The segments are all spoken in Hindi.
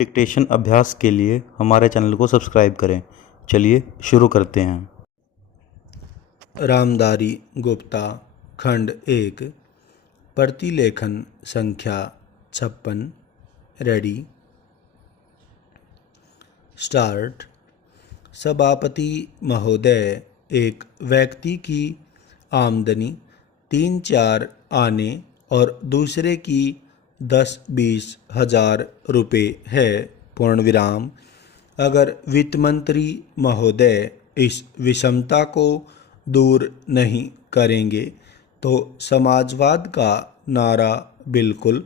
डिक्टेशन अभ्यास के लिए हमारे चैनल को सब्सक्राइब करें। चलिए शुरू करते हैं। रामधारी गुप्ता खंड 1 प्रतिलेखन संख्या 56। Ready start. सभापति महोदय, एक व्यक्ति की आमदनी 3-4 आने और दूसरे की 10-20 हजार रुपये है। पूर्ण विराम। अगर वित्त मंत्री महोदय इस विषमता को दूर नहीं करेंगे तो समाजवाद का नारा बिल्कुल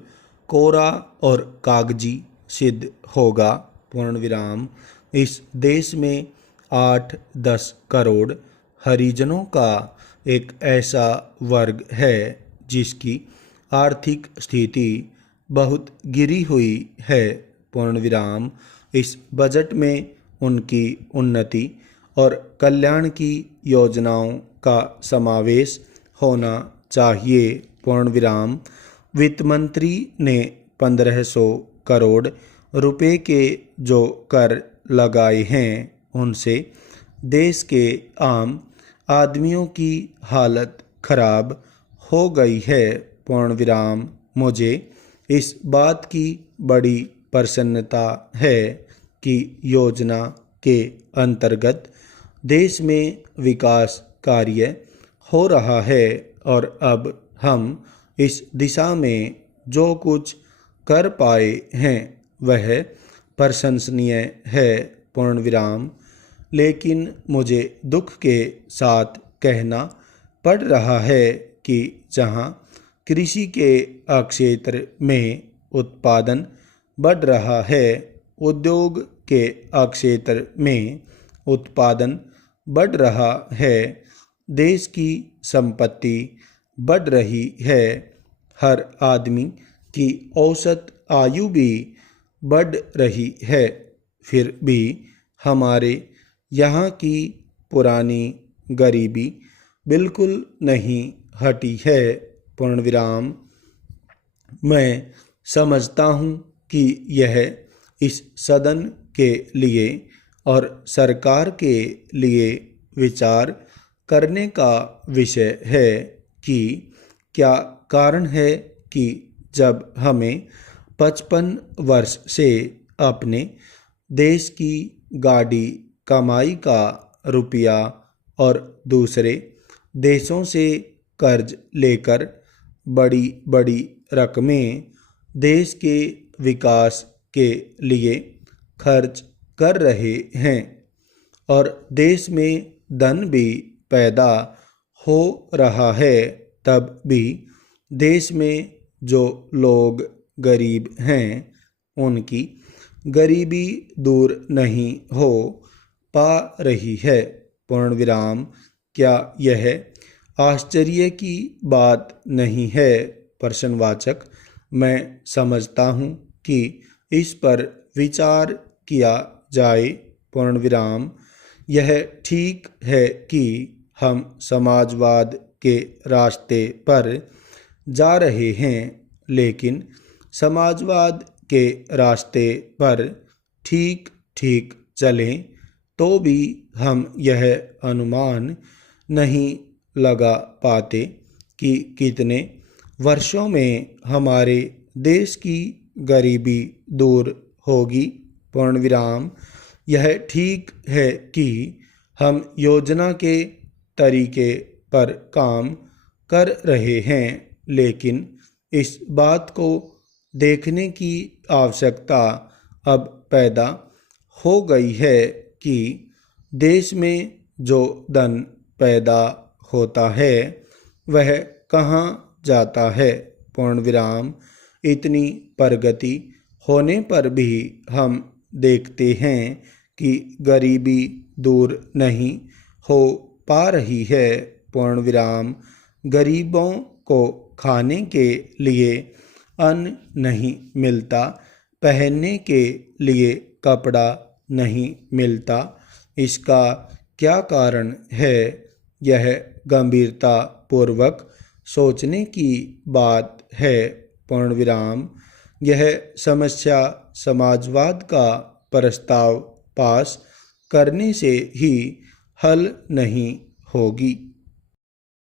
कोरा और कागजी सिद्ध होगा। पूर्ण विराम। इस देश में 8-10 करोड़ हरिजनों का एक ऐसा वर्ग है जिसकी आर्थिक स्थिति बहुत गिरी हुई है। पूर्ण विराम। इस बजट में उनकी उन्नति और कल्याण की योजनाओं का समावेश होना चाहिए। पूर्ण विराम। वित्त मंत्री ने 1500 करोड़ रुपए के जो कर लगाए हैं उनसे देश के आम आदमियों की हालत खराब हो गई है। पूर्ण विराम। मुझे इस बात की बड़ी प्रसन्नता है कि योजना के अंतर्गत देश में विकास कार्य हो रहा है और अब हम इस दिशा में जो कुछ कर पाए हैं वह प्रशंसनीय है। पूर्ण विराम। लेकिन मुझे दुख के साथ कहना पड़ रहा है कि जहां कृषि के क्षेत्र में उत्पादन बढ़ रहा है, उद्योग के क्षेत्र में उत्पादन बढ़ रहा है, देश की संपत्ति बढ़ रही है, हर आदमी की औसत आयु भी बढ़ रही है, फिर भी हमारे यहाँ की पुरानी गरीबी बिल्कुल नहीं हटी है। पूर्ण विराम। मैं समझता हूँ कि यह इस सदन के लिए और सरकार के लिए विचार करने का विषय है कि क्या कारण है कि जब हमें 55 वर्ष से अपने देश की गाड़ी कमाई का रुपया और दूसरे देशों से कर्ज लेकर बड़ी बड़ी रकमें देश के विकास के लिए खर्च कर रहे हैं और देश में धन भी पैदा हो रहा है, तब भी देश में जो लोग गरीब हैं उनकी गरीबी दूर नहीं हो पा रही है। पूर्ण विराम। क्या यह आश्चर्य की बात नहीं है? प्रश्नवाचक। मैं समझता हूँ कि इस पर विचार किया जाए। पूर्ण विराम। यह ठीक है कि हम समाजवाद के रास्ते पर जा रहे हैं, लेकिन समाजवाद के रास्ते पर ठीक ठीक चलें तो भी हम यह अनुमान नहीं लगा पाते कि कितने वर्षों में हमारे देश की गरीबी दूर होगी। पूर्ण विराम। यह ठीक है कि हम योजना के तरीके पर काम कर रहे हैं, लेकिन इस बात को देखने की आवश्यकता अब पैदा हो गई है कि देश में जो धन पैदा होता है वह कहाँ जाता है। पूर्ण विराम। इतनी प्रगति होने पर भी हम देखते हैं कि गरीबी दूर नहीं हो पा रही है। पूर्ण विराम। गरीबों को खाने के लिए अन्न नहीं मिलता, पहनने के लिए कपड़ा नहीं मिलता। इसका क्या कारण है? यह गंभीरता पूर्वक सोचने की बात है। पूर्ण विराम। यह समस्या समाजवाद का प्रस्ताव पास करने से ही हल नहीं होगी।